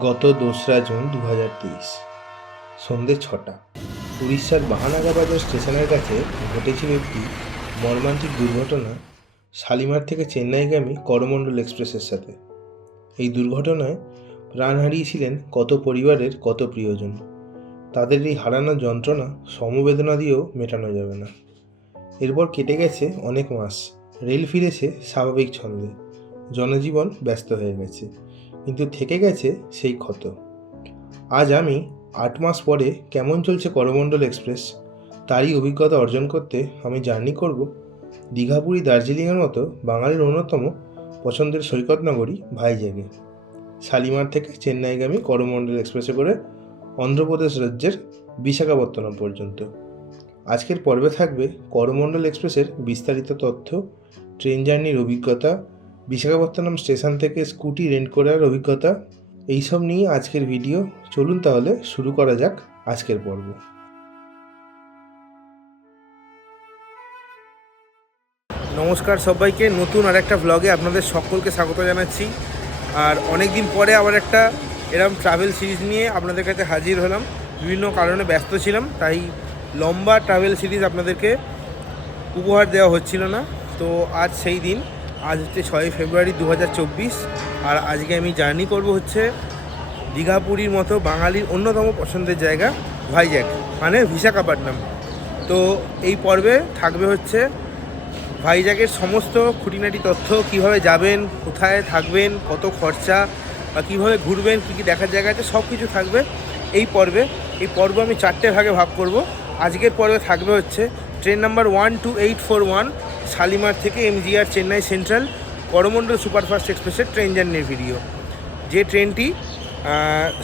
গত 2রা জুন 2023 সন্ধ্যে 6টা উড়িষ্যার বাহানাগাবাজার স্টেশনের কাছে ঘটেছিল একটি মর্মান্তিক দুর্ঘটনা শালিমার থেকে চেন্নাইগামী করমণ্ডল এক্সপ্রেসের সাথে। এই দুর্ঘটনায় প্রাণ হারিয়েছিলেন কত পরিবারের কত প্রিয়জন। তাদের এই হারানোর যন্ত্রণা সমবেদনা দিয়েও মেটানো যাবে না। এরপর কেটে গেছে অনেক মাস, রেল ফিরেছে স্বাভাবিক ছন্দে, জনজীবন ব্যস্ত হয়ে গেছে, কিন্তু থেকে গেছে সেই ক্ষত। আজ আমি 8 মাস পরে কেমন চলছে করমণ্ডল এক্সপ্রেস তারই অভিজ্ঞতা অর্জন করতে আমি জার্নি করব দীঘা, পুরী, দার্জিলিংয়ের মতো বাঙালির অন্যতম পছন্দের সৈকত নগরী ভাইজ্যাগে। শালিমার থেকে চেন্নাইগামী করমণ্ডল এক্সপ্রেসে করে অন্ধ্রপ্রদেশ রাজ্যের বিশাখাপত্তনম পর্যন্ত। আজকের পর্বে থাকবে করমণ্ডল এক্সপ্রেসের বিস্তারিত তথ্য, ট্রেন জার্নির অভিজ্ঞতা, বিশাখাপত্তনম স্টেশন থেকে স্কুটি রেন্ট করার অভিজ্ঞতা, এইসব নিয়ে আজকের ভিডিও। চলুন তাহলে শুরু করা যাক আজকের পর্ব। নমস্কার সবাইকে, নতুন আরেকটা ব্লগে আপনাদের সকলকে স্বাগত জানাচ্ছি। আর অনেক দিন পরে আবার একটা এরকম ট্রাভেল সিরিজ নিয়ে আপনাদের কাছে হাজির হলাম। বিভিন্ন কারণে ব্যস্ত ছিলাম, তাই লম্বা ট্রাভেল সিরিজ আপনাদেরকে উপহার দেওয়া হচ্ছিল না। তো আজ সেই দিন, আজ হচ্ছে 6 ফেব্রুয়ারি 2024। আর আজকে আমি জার্নি করব হচ্ছে দীঘা, পুরীর মতো বাঙালির অন্যতম পছন্দের জায়গা ভাইজ্যাগ, মানে বিশাখাপত্তনম। তো এই পর্বে থাকবে হচ্ছে ভাইজ্যাগের সমস্ত খুঁটিনাটি তথ্য, কিভাবে যাবেন, কোথায় থাকবেন, কত খরচা, বা কীভাবে ঘুরবেন, কী কী দেখার জায়গা আছে, সব কিছু থাকবে এই পর্বে। এই পর্ব আমি 4টে ভাগে ভাগ করব। আজকের পর্বে থাকবে হচ্ছে ট্রেন নাম্বার 12841 শালিমার থেকে MGR Chennai central Coromandel superfast এক্সপ্রেসের ট্রেন জার্নির ভিডিও। যে ট্রেনটি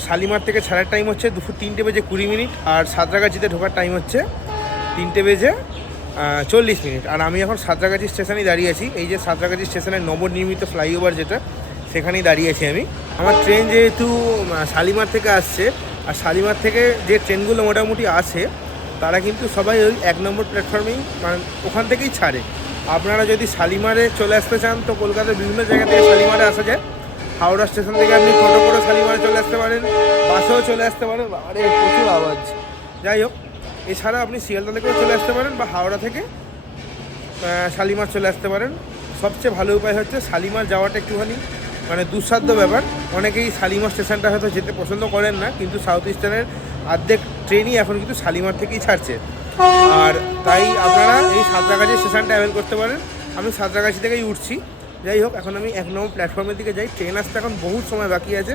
শালিমার থেকে ছাড়ার টাইম হচ্ছে দুপুর 3টে বেজে 20 মিনিট, আর সাঁতরাগাছিতে ঢোকার টাইম হচ্ছে 3টে বেজে 40 মিনিট। আর আমি এখন সাঁতরাগাছি স্টেশনেই দাঁড়িয়ে আছি। এই যে সাঁতরাগাছি স্টেশনের নবনির্মিত ফ্লাইওভার যেটা, সেখানেই দাঁড়িয়ে আছি আমি। আমার ট্রেন যেহেতু শালিমার থেকে আসছে, আর শালিমার থেকে যে ট্রেনগুলো মোটামুটি আসে তারা কিন্তু সবাই ওই 1 নম্বর প্ল্যাটফর্মেই, মানে ওখান থেকেই ছাড়ে। আপনারা যদি শালিমারে চলে আসতে চান তো কলকাতার বিভিন্ন জায়গা থেকে শালিমারে আসা যায়। হাওড়া স্টেশন থেকে আপনি টোটো করে শালিমারে চলে আসতে পারেন, বাসেও চলে আসতে পারেন। আরে প্রচুর আওয়াজ, যাই হোক। এছাড়া আপনি শিয়ালদা থেকেও চলে আসতে পারেন, বা হাওড়া থেকে শালিমার চলে আসতে পারেন। সবচেয়ে ভালো উপায় হচ্ছে শালিমার যাওয়াটা একটুখানি মানে দুঃসাধ্য ব্যাপার। অনেকেই শালিমার স্টেশনটা হয়তো যেতে পছন্দ করেন না, কিন্তু সাউথ ইস্টার্নের অর্ধেক ট্রেনই এখন কিন্তু শালিমার থেকেই ছাড়ছে। আর তাই আপনারা এই সাঁতরাগাছি স্টেশনটা অ্যাভেল করতে পারেন। আমি সাঁতরাগাছি থেকেই উঠছি। যাই হোক, এখন আমি 1 নম্বর প্ল্যাটফর্মের দিকে যাই। ট্রেন আসতে এখন বহুত সময় বাকি আছে,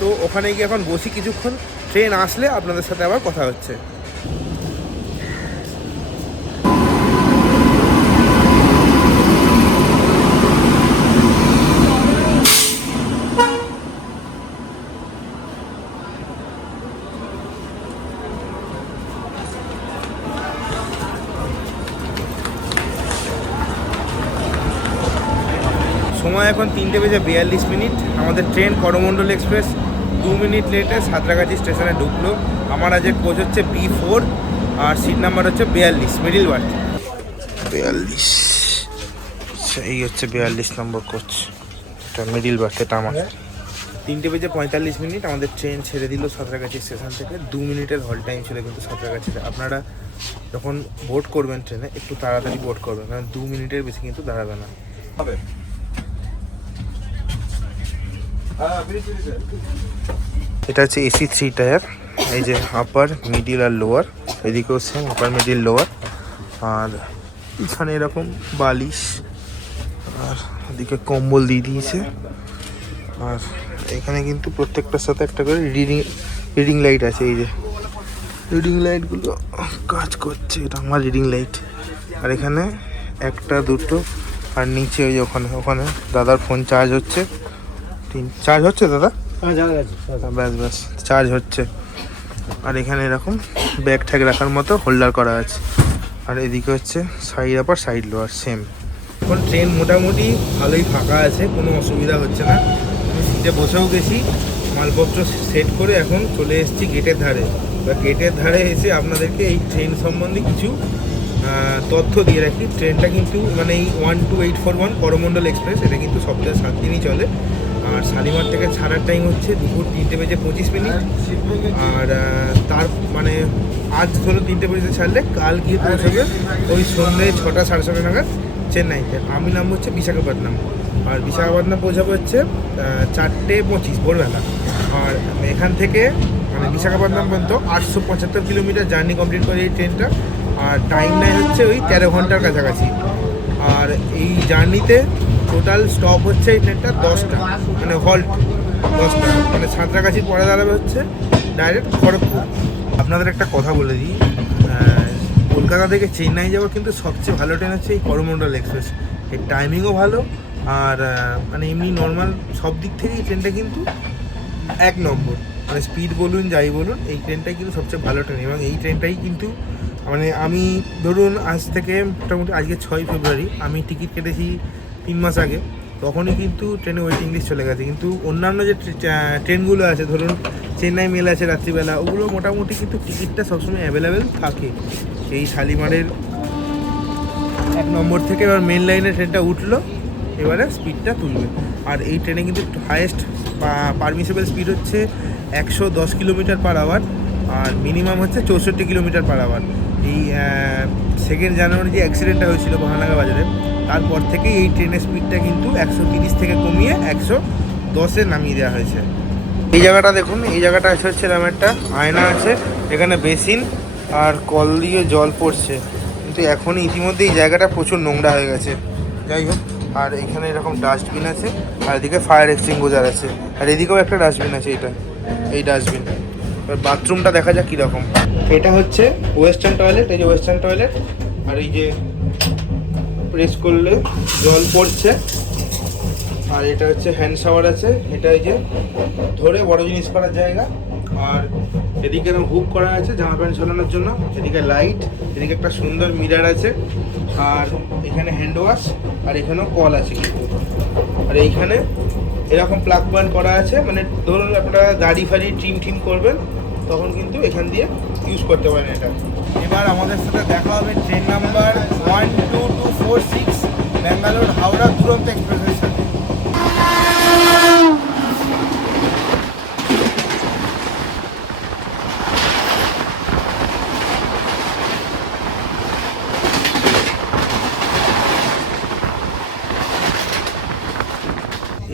তো ওখানে গিয়ে এখন বসি কিছুক্ষণ। ট্রেন আসলে আপনাদের সাথে আবার কথা হচ্ছে। সময় এখন 3টে বেজে 42 মিনিট। আমাদের ট্রেন করমণ্ডল এক্সপ্রেস 2 মিনিট লেটে সাঁতরাগাছি স্টেশনে ঢুকলো। আমার আজকে কোচ হচ্ছে B4, আর সিট নাম্বার হচ্ছে 42, মিডিল বার্থ 42। এই হচ্ছে 42 নম্বর কোচ, এটা মিডিল বার্থ, এটা আমার। 3টে বেজে 45 মিনিট আমাদের ট্রেন ছেড়ে দিল সাঁতরাগাছি স্টেশন থেকে। 2 মিনিটের হল টাইম ছিল কিন্তু সাঁতরাগাছিতে। আপনারা যখন বোট করবেন ট্রেনে একটু তাড়াতাড়ি বোট করবেন, কারণ 2 মিনিটের বেশি কিন্তু দাঁড়াবে না। এটা হচ্ছে AC 3 টায়ার। এই যে আপার, মিডিল আর লোয়ার, এদিকেও সেম আপার, মিডিল, লোয়ার। আর এখানে এরকম বালিশ, আর এদিকে কম্বল দিয়ে দিয়েছে। আর এখানে কিন্তু প্রত্যেকটার সাথে একটা করে রিডিং লাইট আছে। এই যে রিডিং লাইটগুলো কাজ করছে, এটা আমার রিডিং লাইট। আর এখানে 1টা 2টো, আর নিচে ওই যে ওখানে দাদার ফোন চার্জ হচ্ছে। চার্জ হচ্ছে দাদা? ব্যাস ব্যাস, চার্জ হচ্ছে। আর এখানে এরকম ব্যাগ ট্যাগ রাখার মতো হোল্ডার করা আছে। আর এদিকে হচ্ছে সাইড আপার, সাইড লোয়ার সেম। এখন ট্রেন মোটামুটি ভালোই ফাঁকা আছে, কোনো অসুবিধা হচ্ছে না। আমি সিটে বসেও গেছি, মালপত্র সেট করে এখন চলে এসেছি গেটের ধারে। বা গেটের ধারে এসে আপনাদেরকে এই ট্রেন সম্বন্ধে কিছু তথ্য দিয়ে রাখি। ট্রেনটা কিন্তু মানে এই 12841 করমণ্ডল এক্সপ্রেস, এটা কিন্তু সপ্তাহে 7 দিনই চলে। আর শালিমার থেকে ছাড়ার টাইম হচ্ছে দুপুর 3:25। আর তার মানে আজ ধরো 3:25 ছাড়লে কাল গিয়ে পৌঁছবে ওই সন্ধ্যে 6টা 6:30 নাগাদ চেন্নাইতে। আমি নাম হচ্ছে বিশাখাপত্তনম, আর বিশাখাপত্তনম পৌঁছাবো হচ্ছে 4:25 ভোরবেলা। আর এখান থেকে মানে বিশাখাপত্তনম পর্যন্ত 875 কিলোমিটার জার্নি কমপ্লিট করে এই ট্রেনটা। আর টাইম নেয় হচ্ছে ওই 13 ঘন্টার কাছাকাছি। আর এই জার্নিতে টোটাল স্টপ হচ্ছে এই ট্রেনটা 10টা, মানে হল্ট 10টা, মানে সাঁতরাগাছির পরে দাঁড়াবে হচ্ছে ডাইরেক্ট খড়গপুর। আপনাদের একটা কথা বলে দিই, কলকাতা থেকে চেন্নাই যাওয়ার কিন্তু সবচেয়ে ভালো ট্রেন হচ্ছে এই করমণ্ডল এক্সপ্রেস। এর টাইমিংও ভালো, আর মানে এমনি নর্মাল সব দিক থেকে এই ট্রেনটা কিন্তু 1 নম্বর। মানে স্পিড বলুন যাই বলুন, এই ট্রেনটাই কিন্তু সবচেয়ে ভালো ট্রেন। এবং এই ট্রেনটাই কিন্তু মানে আমি ধরুন আজ থেকে মোটামুটি আজকে 6 ফেব্রুয়ারি, আমি টিকিট কেটেছি 3 মাস আগে, তখনই কিন্তু ট্রেনে ওয়েটিং লিস্ট চলে গেছে। কিন্তু অন্যান্য যে ট্রেনগুলো আছে, ধরুন চেন্নাই মেল আছে রাত্রিবেলা, ওগুলো মোটামুটি কিন্তু টিকিটটা সবসময় অ্যাভেলেবেল থাকে। এই শালিমারের 1 নম্বর থেকে এবার মেন লাইনে ট্রেনটা উঠলো, এবারে স্পিডটা তুলবে। আর এই ট্রেনে কিন্তু হায়েস্ট পারমিসেবল স্পিড হচ্ছে 110 কিলোমিটার পার আওয়ার, আর মিনিমাম হচ্ছে 64 কিলোমিটার পার আওয়ার। এই 2 জানুয়ারি যে অ্যাক্সিডেন্টটা হয়েছিল মহানাগা বাজারে, তারপর থেকে এই ট্রেনের স্পিডটা কিন্তু 130 থেকে কমিয়ে 110-এ নামিয়ে দেওয়া হয়েছে। এই জায়গাটা দেখুন, এই জায়গাটা হচ্ছে এরকম একটা আয়না আছে, এখানে বেসিন আর কল দিয়ে জল পড়ছে। কিন্তু এখনই ইতিমধ্যে এই জায়গাটা প্রচুর নোংরা হয়ে গেছে। যাই হোক, আর এখানে এরকম ডাস্টবিন আছে, আর এদিকে ফায়ার এক্সটিংগুইজার আছে, আর এদিকেও একটা ডাস্টবিন আছে। এই ডাস্টবিন। এবার বাথরুমটা দেখা যাক কীরকম। এটা হচ্ছে ওয়েস্টার্ন টয়লেট, এই যে ওয়েস্টার্ন টয়লেট, আর এই যে প্রেস করলে জল পড়ছে। আর এটা হচ্ছে হ্যান্ড শাওয়ার আছে, এটা এই যে ধরে বড় জিনিস করার জায়গা। আর এদিকে হুক করা আছে জামা প্যান্ট ঝোলানোর জন্য, এদিকে লাইট, এদিকে একটা সুন্দর মিরার আছে, আর এখানে হ্যান্ড ওয়াশ, আর এখানেও কল আছে কিন্তু। আর এইখানে এরকম প্লাগ পয়েন্ট করা আছে, মানে ধরুন আপনারা দাড়ি ফাড়ি ট্রিম করবেন, তখন কিন্তু এখান দিয়ে ইউজ করতে পারেন এটা। এবার আমাদের সাথে দেখা হবে ট্রেন নাম্বার 12246 ব্যাঙ্গালোর হাওড়া দুরন্ত এক্সপ্রেসের সাথে।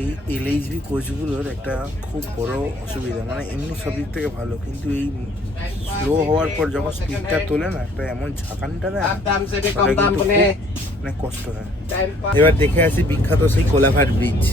এই LHB কোচগুলোর একটা খুব বড় অসুবিধা, মানে এমনি সব দিক থেকে ভালো, কিন্তু এই স্লো হওয়ার পর যখন স্পিডটা তোলে না, একটা এমন ঝাঁকানটা না, অনেক কষ্ট হয়। এবার দেখে আসি বিখ্যাত সেই কোলাঘাট ব্রিজ।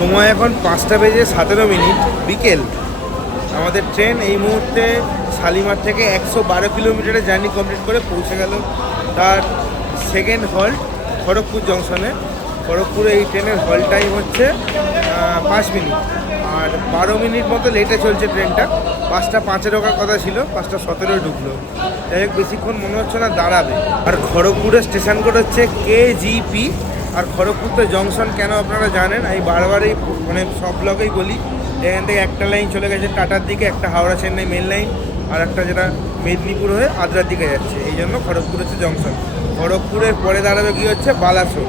সময় এখন 5:17 বিকেল। আমাদের ট্রেন এই মুহূর্তে শালিমার থেকে 112 কিলোমিটারের জার্নি কমপ্লিট করে পৌঁছে গেল তার সেকেন্ড হল্ট খড়গপুর জংশনে। খড়গপুরে এই ট্রেনের হল্ট টাইম হচ্ছে 5 মিনিট, আর 12 মিনিট মতো লেটে চলছে ট্রেনটা। 5:05 ঢোকার কথা ছিল, 5:17 ঢুকলো। যাই হোক, বেশিক্ষণ মনে হচ্ছে না দাঁড়াবে। আর খড়গপুরের স্টেশন কোড হচ্ছে KGP। আর খড়গপুর তো জংশন কেন আপনারা জানেন, আমি বারবারই মানে সব ব্লগেই বলি, এখান থেকে একটা লাইন চলে গেছে টাটার দিকে, একটা হাওড়া চেন্নাই মেন লাইন, আর একটা যেটা মেদিনীপুর হয়ে আদ্রার দিকে যাচ্ছে। এই জন্য খড়গপুর হচ্ছে জংশন। খড়গপুরের পরে দাঁড়াবে কি হচ্ছে বালাসোর।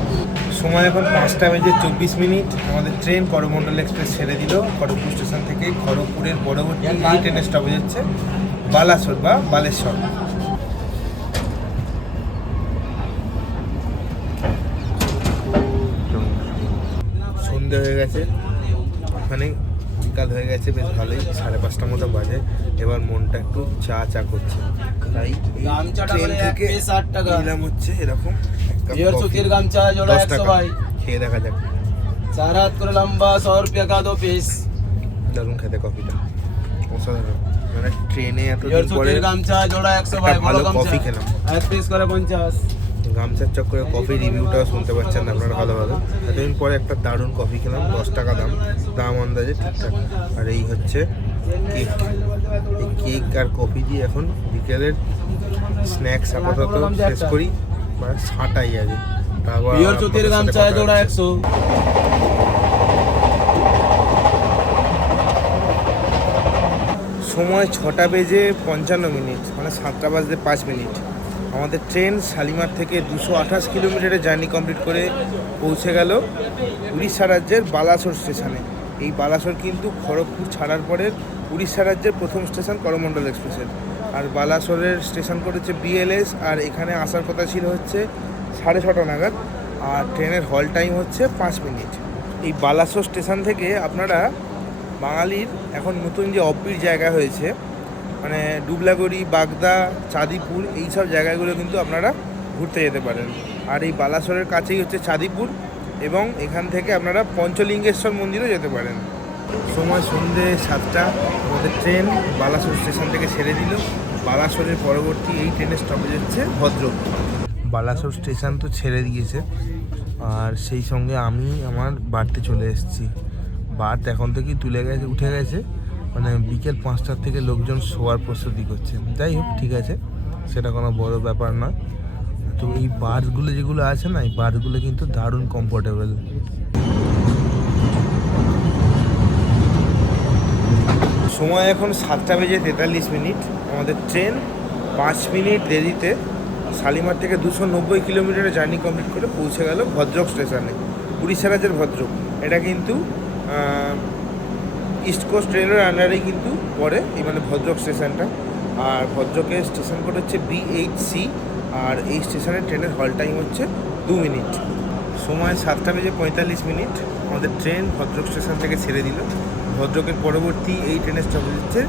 সময় এখন 5:24। আমাদের ট্রেন করমণ্ডল এক্সপ্রেস ছেড়ে দিল খড়গপুর স্টেশন থেকে। খড়গপুরের পরবর্তী এই ট্রেনের স্টপেজ হচ্ছে বালাসোর বা বালেশ্বর। সন্ধে হয়ে গেছে, ওখানে বিকাল হয়ে গেছে, বেশ ভালোই, 5:30 মতো বাজে। এবার মনটা একটু চা চা করছে, তাই ট্রেন থেকে নিলাম হচ্ছে এরকম সুতির গামছা জোড়া 100 ভাই। খেয়ে দেখা যাক। 4 हाथ করে লম্বা 100 रुपया का 2 पीस। দারুণ খেতে কফিটা, অসাধারণ। মানে ট্রেনে এতদিন পরে সুতির গামছা জোড়া 100 ভাই, ভালো কফি খেলাম। 1 পিস করে 50। গামছার চক্করে কফি রিভিউটাও শুনতে পাচ্ছেন আপনারা ভালোভাবে। এতদিন পরে একটা দারুণ কফি খেলাম, 10 টাকা দাম আন্দাজে ঠিকঠাক। আর এই হচ্ছে কেক, এই কেক আর কফি দিয়ে এখন বিকেলের স্ন্যাক্স আপাতত শেষ করি বা ছাটাই আগে। পিওর সুতির গামছা জোড়া 100। সময় 6:55, মানে 7:05। আমাদের ট্রেন শালিমার থেকে 228 কিলোমিটারের জার্নি কমপ্লিট করে পৌঁছে গেল উড়িষ্যা রাজ্যের বালাসোর স্টেশনে। এই বালাসোর কিন্তু খড়গপুর ছাড়ার পরের উড়িষ্যা রাজ্যের প্রথম স্টেশন করমণ্ডল এক্সপ্রেসের। আর বালাসোরের স্টেশন করেছে বিএলএস। আর এখানে আসার কথা ছিল হচ্ছে 6:30 নাগাদ, আর ট্রেনের হল টাইম হচ্ছে 5 মিনিট। এই বালাসোর স্টেশন থেকে আপনারা বাঙালির এখন নতুন যে অফবিট জায়গা হয়েছে, মানে ডুবলাগড়ি, বাগদা, চাঁদিপুর, এই সব জায়গাগুলো কিন্তু আপনারা ঘুরতে যেতে পারেন। আর এই বালাসোরের কাছেই হচ্ছে চাঁদিপুর, এবং এখান থেকে আপনারা পঞ্চলিঙ্গেশ্বর মন্দিরও যেতে পারেন। সময় সন্ধ্যে 7টা। আমাদের ট্রেন বালাসোর স্টেশন থেকে ছেড়ে দিল। বালাসোরের পরবর্তী এই ট্রেনের স্টপেজ হচ্ছে ভদ্রক। বালাসোর স্টেশন তো ছেড়ে দিয়েছে, আর সেই সঙ্গে আমি আমার বাড়িতে চলে এসেছি। বার্থ এখন থেকেই উঠে গেছে, মানে বিকেল 5টার থেকে লোকজন শোয়ার প্রস্তুতি করছে। যাই হোক, ঠিক আছে, সেটা কোনো বড় ব্যাপার না। তো এই বাসগুলো যেগুলো আছে না, এই বাসগুলো কিন্তু দারুণ কমফোর্টেবল। সময় এখন 7:43। আমাদের ট্রেন 5 মিনিট দেরিতে শালিমার থেকে 290 কিলোমিটারের জার্নি কমপ্লিট করে পৌঁছে গেল ভদ্রক স্টেশনে, উড়িষ্যা রাজ্যের ভদ্রক। এটা কিন্তু ইস্ট কোস্ট রেলের আন্ডারেই কিন্তু পড়ে এই মানে ভদ্রক স্টেশনটা। আর ভদ্রকের স্টেশন কোড হচ্ছে BHC। আর এই স্টেশনের ট্রেনের হল টাইম হচ্ছে 2 মিনিট। সময় 7:45। আমাদের ট্রেন ভদ্রক স্টেশন থেকে ছেড়ে দিল। ভদ্রকের পরবর্তী এই ট্রেনের স্টপেজ হচ্ছে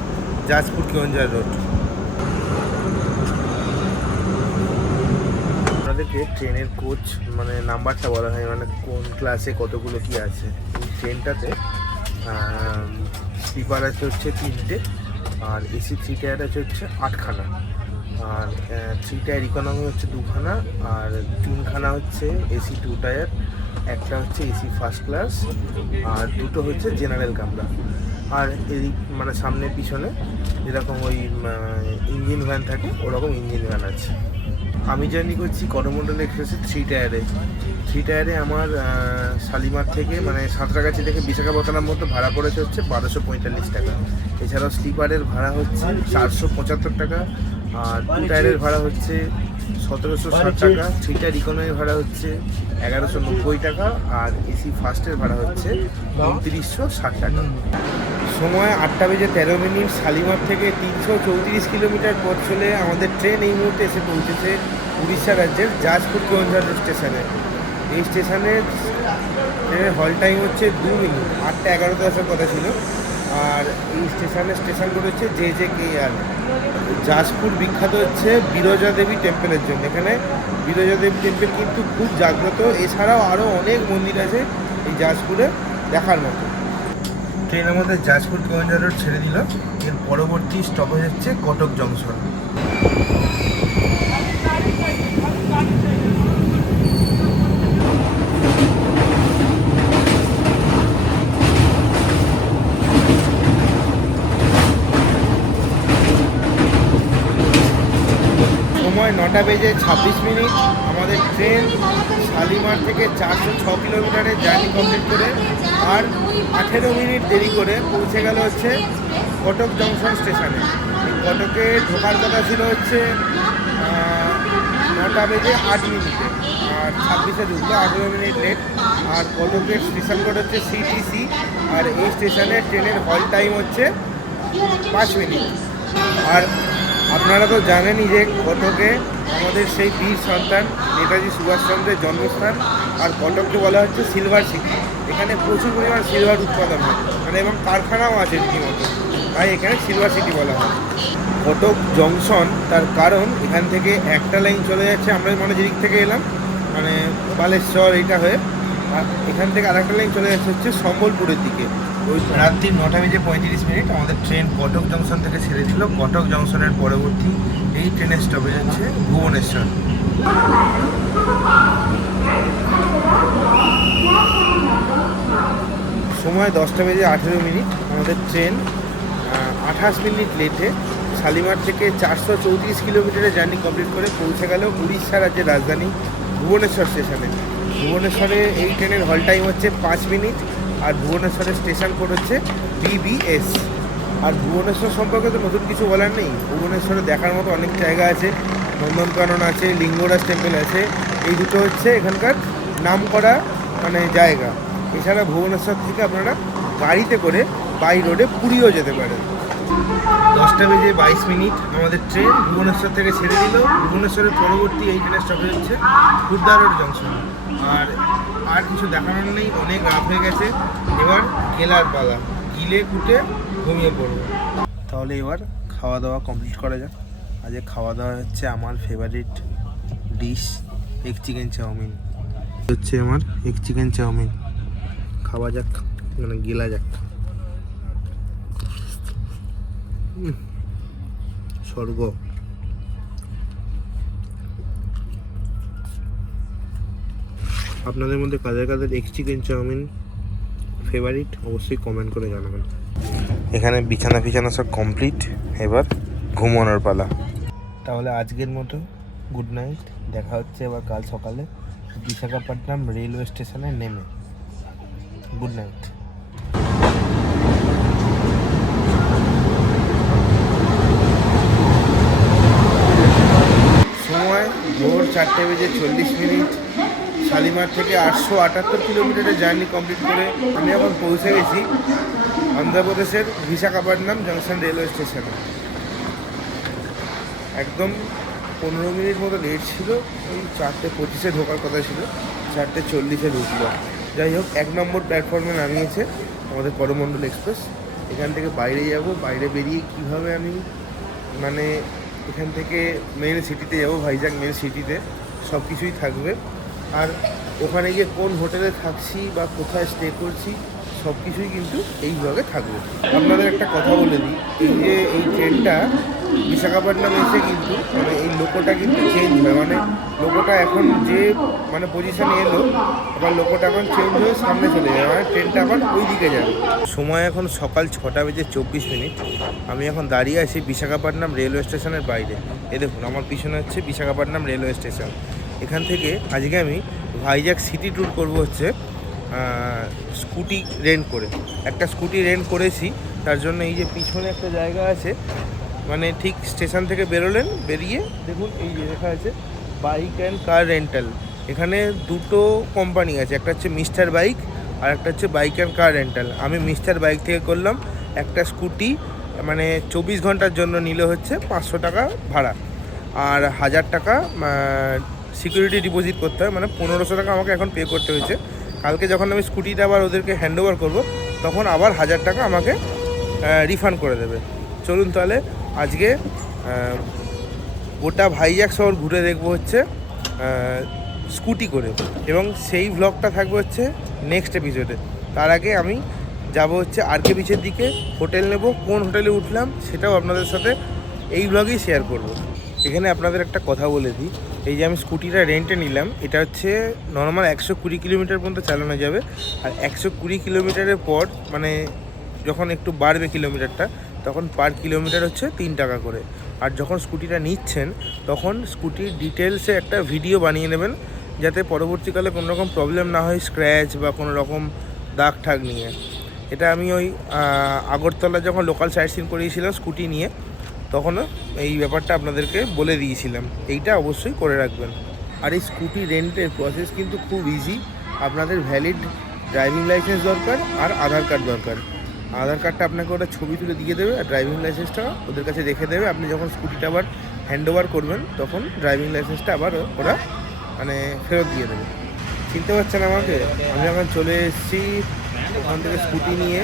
জাজপুর কেওনঝাড় রোড। আপনাদেরকে ট্রেনের কোচ মানে নাম্বারটা বলা হয়, মানে কোন ক্লাসে কতগুলো কি আছে। এই ট্রেনটাতে স্লিপার আছে হচ্ছে 3টে, আর এসি 3 টায়ার আছে হচ্ছে 8খানা, আর 3 টায়ার ইকোনমি হচ্ছে 2খানা, আর 3খানা হচ্ছে এসি 2 টায়ার, একটা হচ্ছে এসি ফার্স্ট ক্লাস, আর 2টো হচ্ছে জেনারেল কামরা। আর এই মানে সামনে পিছনে যেরকম ওই ইঞ্জিন ভ্যান থাকে ওরকম ইঞ্জিন ভ্যান আছে। আমি জার্নি করছি করমণ্ডল এক্সপ্রেসের 3 টায়ারে। 3 টায়ারে আমার শালিমার থেকে মানে সাঁতরাগাছি থেকে বিশাখাপত্তনম মতো ভাড়া পড়েছে হচ্ছে 1245 টাকা। এছাড়াও স্লিপারের ভাড়া হচ্ছে 475 টাকা, আর 2 টায়ারের ভাড়া হচ্ছে 1760 টাকা, 3 টায়ার ইকোনমির ভাড়া হচ্ছে 1190 টাকা, আর এসি ফার্স্টের ভাড়া হচ্ছে 2960 টাকা। সময় 8:13। শালিমার থেকে 334 কিলোমিটার পথ চলে আমাদের ট্রেন এই মুহূর্তে এসে পৌঁছেছে উড়িষ্যা রাজ্যের জাজপুর কেওনঝাড় স্টেশনে। এই স্টেশনের ট্রেনের হল টাইম হচ্ছে 2 মিনিট। 8:11-তে আসার কথা ছিল। আর এই স্টেশন কোড হচ্ছে JJKR। জাজপুর বিখ্যাত হচ্ছে বিরজা দেবী টেম্পলের জন্য। এখানে বিরজা দেবী টেম্পল কিন্তু খুব জাগ্রত। এছাড়াও আরও অনেক মন্দির আছে এই জাজপুরে দেখার মতো। ট্রেন আমাদের জাজপুর কেওনঝাড় রোড ছেড়ে দিল। এর পরবর্তী স্টপেজ হচ্ছে কটক জংশন। সময় 9:26। আমাদের ট্রেন শালিমার থেকে 406 কিলোমিটারের জার্নি কমপ্লিট করে আর 18 মিনিট দেরি করে পৌঁছে গেল হচ্ছে কটক জংশন স্টেশনে। কটকে ঢোকার কথা ছিল হচ্ছে 9:08। আর আর 26-এ ঢুকলো, 18 মিনিট লেট। আর কটকের স্টেশন কোড হচ্ছে সিটিসি, আর এই স্টেশনে ট্রেনের হল টাইম হচ্ছে 5 মিনিট। আর আপনারা তো জানেনই যে কটকে আমাদের সেই বীর সন্তান নেতাজি সুভাষচন্দ্রের জন্মস্থান, আর কটককে বলা হচ্ছে সিলভার সিটি। এখানে প্রচুর পরিমাণ সিলভার উৎপাদন হয়, মানে এবং কারখানাও আছে রীতিমতো, তাই এখানে সিলভার সিটি বলা হয়। কটক জংশন, তার কারণ এখান থেকে একটা লাইন চলে যাচ্ছে, আমরা মানে যেদিক থেকে এলাম মানে বালেশ্বর এইটা হয়ে, আর এখান থেকে আরেকটা লাইন চলে যাচ্ছে হচ্ছে সম্বলপুরের দিকে। ওই রাত্রি 9:35 আমাদের ট্রেন কটক জংশন থেকে ছেড়ে দিল। কটক জংশনের পরবর্তী এই ট্রেনের স্টপেজ হচ্ছে ভুবনেশ্বর। সময় 10:18, আমাদের ট্রেন 28 মিনিট লেটে শালিমার থেকে 434 কিলোমিটারের জার্নি কমপ্লিট করে পৌঁছে গেল উড়িষ্যা রাজ্যের রাজধানী ভুবনেশ্বর স্টেশনে। ভুবনেশ্বরে এই ট্রেনের হল টাইম হচ্ছে 5 মিনিট, আর ভুবনেশ্বরের স্টেশন কোড হচ্ছে BBS। আর ভুবনেশ্বর সম্পর্কে তো নতুন কিছু বলার নেই, ভুবনেশ্বরে দেখার মতো অনেক জায়গা আছে, নন্দনকানন আছে, লিঙ্গরাজ টেম্পল আছে, এই দুটো হচ্ছে এখানকার নামকরা মানে জায়গা। এছাড়া ভুবনেশ্বর থেকে আপনারা গাড়িতে করে বাই রোডে পুরীও যেতে পারেন। 10:22 আমাদের ট্রেন ভুবনেশ্বর থেকে ছেড়ে দিল। ভুবনেশ্বরের পরবর্তী এই ট্রেনের স্টপেজ হচ্ছে খুর্দা রোড জংশন। আর কিছু দেখানোর নেই, অনেক রাত হয়ে গেছে, এবার গেলার পালা, গিলে কুটে ঘুমিয়ে পড়বো। তাহলে এবার খাওয়া দাওয়া কমপ্লিট করা যাক। আজকে খাওয়া দাওয়া হচ্ছে আমার favourite dish egg chicken chowmein. হচ্ছে আমার এগ চিকেন চাউমিন, খাওয়া যাক, মানে গিলা যাক। স্বর্গ। আপনাদের মধ্যে কাদের কাদের এগ চিকেন চাউমিন ফেভারিট অবশ্যই কমেন্ট করে জানাবেন। এখানে বিছানা সব কমপ্লিট, এবার ঘুমানোর পালা। তাহলে আজকের মতো গুড নাইট, দেখা হচ্ছে এবার কাল সকালে বিশাখাপট্টনম রেলওয়ে স্টেশনে নেমে। Good night. সময় ভোর 4:40, শালিমার থেকে 878 কিলোমিটারের জার্নি কমপ্লিট করে আমি এখন পৌঁছে গেছি অন্ধ্রপ্রদেশের বিশাখাপট্টনম জংশন রেলওয়ে স্টেশনে। একদম 15 মিনিট মতো লেট ছিল, ওই 4:25 ঢোকার কথা ছিল, 4:40 ঢুকলো। যাই হোক, 1 নম্বর প্ল্যাটফর্মে নামিয়েছে আমাদের করমণ্ডল এক্সপ্রেস। এখান থেকে বাইরে যাব, বাইরে বেরিয়ে কিভাবে আমি মানে এখান থেকে মেন সিটিতে যাব, ভাইজাগ মেন সিটিতে সব কিছুই থাকবে। আর ওখানে গিয়ে কোন হোটেলে থাকছি বা কোথায় স্টে করছি সব কিছুই কিন্তু এই ব্লগে থাকবে। আপনাদের একটা কথা বলে দিই, এই যে এই ট্রেনটা বিশাখাপট্টনম এসে কিন্তু মানে এই লোকোটা কিন্তু চেঞ্জ হয়, মানে লোকোটা এখন যে মানে পজিশনে এলো, আবার লোকোটা এখন চেঞ্জ হয়ে সামনে চলে যাবে, মানে ট্রেনটা আবার ওই দিকে যাবে। সময় এখন সকাল 6:24। আমি এখন দাঁড়িয়ে আছি বিশাখাপট্টনম রেলওয়ে স্টেশনের বাইরে। এ দেখুন, আমার পিছনে হচ্ছে বিশাখাপট্টনম রেলওয়ে স্টেশন। এখান থেকে আজকে আমি ভাইজাগ সিটি ট্যুর করব হচ্ছে স্কুটি রেন্ট করে। একটা স্কুটি রেন্ট করেছি, তার জন্য এই যে পিছনে একটা জায়গা আছে, মানে ঠিক স্টেশন থেকে বেরোলেন, বেরিয়ে দেখুন এই যে লেখা আছে বাইক অ্যান্ড কার রেন্টাল। এখানে দুটো কোম্পানি আছে, একটা হচ্ছে মিস্টার বাইক আর একটা হচ্ছে বাইক অ্যান্ড কার রেন্টাল। আমি মিস্টার বাইক থেকে করলাম। একটা স্কুটি মানে 24 ঘন্টার জন্য নিলে হচ্ছে 500 টাকা ভাড়া, আর 1000 টাকা সিকিউরিটি ডিপোজিট করতে হয়, মানে 1500 টাকা আমাকে এখন পে করতে হয়েছে। কালকে যখন আমি স্কুটিটা আবার ওদেরকে হ্যান্ড ওভার করবো, তখন আবার 1000 টাকা আমাকে রিফান্ড করে দেবে। চলুন তাহলে আজকে গোটা ভাইজাগ শহর ঘুরে দেখবো হচ্ছে স্কুটি করে, এবং সেই ভ্লগটা থাকবে হচ্ছে নেক্সট এপিসোডে। তার আগে আমি যাব হচ্ছে আরকে বিচের দিকে, হোটেল নেব, কোন হোটেলে উঠলাম সেটাও আপনাদের সাথে এই ভ্লগেই শেয়ার করব। এখানে আপনাদের একটা কথা বলে দিই, এই যে আমি স্কুটিটা রেন্টে নিলাম, এটা হচ্ছে নর্মাল 120 কিলোমিটার পর্যন্ত চালানো যাবে। আর 120 কিলোমিটারের পর মানে যখন একটু বাড়বে কিলোমিটারটা, তখন পার কিলোমিটার হচ্ছে 3 টাকা করে। আর যখন স্কুটিটা নিচ্ছেন তখন স্কুটির ডিটেলসে একটা ভিডিও বানিয়ে নেবেন, যাতে পরবর্তীকালে কোনো রকম প্রবলেম না হয়, স্ক্র্যাচ বা কোনো রকম দাগ ঠাগ নিয়ে। এটা আমি ওই আগরতলা যখন লোকাল সাইট সিন করিয়েছিলাম স্কুটি নিয়ে, তখনও এই ব্যাপারটা আপনাদেরকে বলে দিয়েছিলাম। এইটা অবশ্যই করে রাখবেন। আর এই স্কুটি রেন্টের প্রসেস কিন্তু খুব ইজি। আপনাদের ভ্যালিড ড্রাইভিং লাইসেন্স দরকার আর আধার কার্ড দরকার। আধার কার্ডটা আপনাকে ওটা ছবি তুলে দিয়ে দেবে আর ড্রাইভিং লাইসেন্সটা ওদের কাছে রেখে দেবে। আপনি যখন স্কুটিটা আবার হ্যান্ড ওভার করবেন তখন ড্রাইভিং লাইসেন্সটা আবার ওরা মানে ফেরত দিয়ে দেবে। চিনতে পারছেন আমাকে? আমি এখন চলে এসেছি ওখান থেকে স্কুটি নিয়ে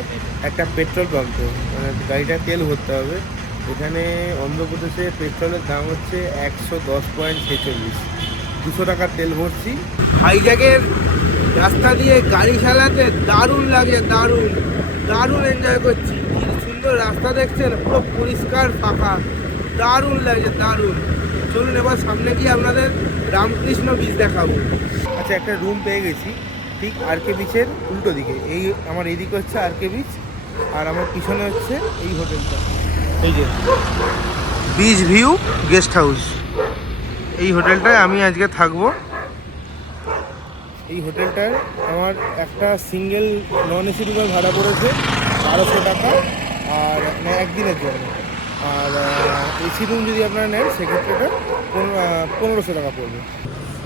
একটা পেট্রোল পাম্পে, মানে গাড়িটা তেল ভরতে হবে। এখানে অন্ধ্রপ্রদেশে পেট্রোলের দাম হচ্ছে 110.46, 200 টাকার তেল ভরছি। হাইজ্যাকের রাস্তা দিয়ে গাড়ি চালাতে দারুণ লাগে, দারুণ দারুণ এনজয় করছি। কি সুন্দর রাস্তা দেখছেন, পুরো পরিষ্কার ফাঁকা, দারুণ লাগে দারুণ। চলুন এবার সামনে গিয়ে আপনাদের রামকৃষ্ণ বীচ দেখাবো। আচ্ছা, একটা রুম পেয়ে গেছি ঠিক আরকে বিচের উল্টো দিকে। এই আমার এইদিকে হচ্ছে আরকে বিচ আর আমার পিছনে হচ্ছে এই হোটেলটা, এই যে বিচ ভিউ গেস্ট হাউস। এই হোটেলটায় আমি আজকে থাকবো। এই হোটেলটায় আমার একটা সিঙ্গেল নন এসি রুমের ভাড়া পড়েছে 1200 টাকা আর একদিনের জন্য। আর এসি রুম যদি আপনারা নেন সেক্ষেত্রে এটা 1500 টাকা পড়বে।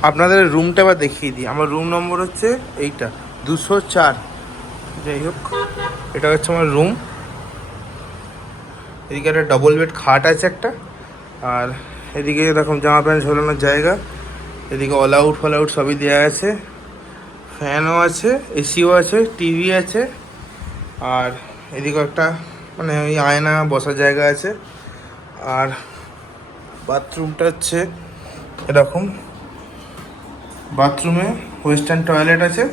আপনাদের রুমটা আবার দেখিয়ে দিই। আমার রুম নম্বর হচ্ছে এইটা 204। যাই হোক, এটা হচ্ছে আমার রুম। এদিকে একটা ডবল বেড খাট আছে একটা, আর এদিকে এরকম জামা প্যান্ট ঝোলানোর জায়গা। এদিকে অল আউট ফল আউট সবই দেওয়া আছে, ফ্যানও আছে, এসিও আছে, টিভি আছে। আর এদিকে একটা মানে ওই আয়না বসার জায়গা আছে। আর বাথরুমটা হচ্ছে এরকম, বাথরুমে ওয়েস্টার্ন টয়লেট আছে।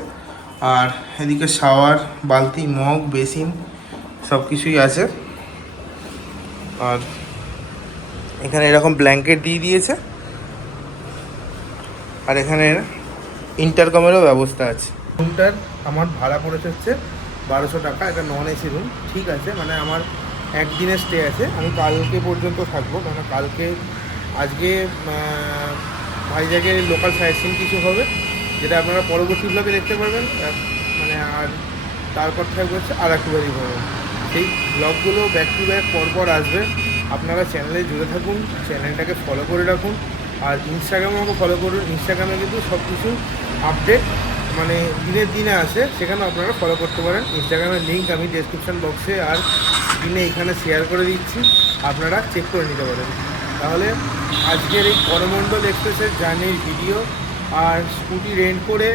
আর এদিকে শাওয়ার, বালতি, মগ, বেসিন সব কিছুই আছে। আর এখানে এরকম ব্ল্যাঙ্কেট দিয়ে দিয়েছে। আর এখানে ইন্টারকমেরও ব্যবস্থা আছে। রুমটার আমার ভাড়া পড়েছে হচ্ছে 1200 টাকা। এটা নন এসি রুম, ঠিক আছে। মানে আমার একদিনের স্টে আছে, আমি কালকে পর্যন্ত থাকবো। মানে কালকে আজকে ভাইজ্যাগের লোকাল সাইট সিন কিছু হবে, যেটা আপনারা পরবর্তী ব্লগে দেখতে পারবেন। মানে আর তারপর থাকবে হচ্ছে আরাকুবাড়ি ভ্রমণ। সেই ব্লগগুলো ব্যাক টু ব্যাক পরপর আসবে। আপনারা চ্যানেলে জুড়ে থাকুন, চ্যানেলটাকে ফলো করে রাখুন। আর ইনস্টাগ্রামে আমাকে ফলো করুন। ইনস্টাগ্রামে কিন্তু সব কিছু আপডেট মানে দিনের দিনে আসে, সেখানে আপনারা ফলো করতে পারেন। ইনস্টাগ্রামের লিঙ্ক আমি ডেসক্রিপশান বক্সে আর স্ক্রিনে এখানে শেয়ার করে দিচ্ছি, আপনারা চেক করে নিতে পারেন। তাহলে আজকের এই করমণ্ডল এক্সপ্রেসের জার্নির ভিডিও আর স্কুটি রেন্ট করে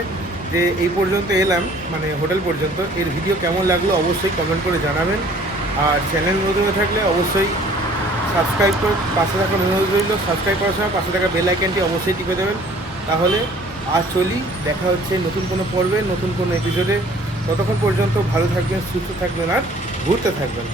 যে এই পর্যন্ত এলাম, মানে হোটেল পর্যন্ত, এর ভিডিও কেমন লাগলো অবশ্যই কমেন্ট করে জানাবেন। আর চ্যানেল নতুন হয়ে থাকলে অবশ্যই সাবস্ক্রাইব করে পাশে থাকা অনুরোধ রইল। সাবস্ক্রাইব করার সময় পাশে থাকা বেল আইকনটি অবশ্যই টিপে দেবেন। তাহলে আজ চলি, দেখা হচ্ছে নতুন কোনো পর্বে, নতুন কোনো এপিসোডে। ততক্ষণ পর্যন্ত ভালো থাকবেন, সুস্থ থাকবেন আর ঘুরতে থাকবেন।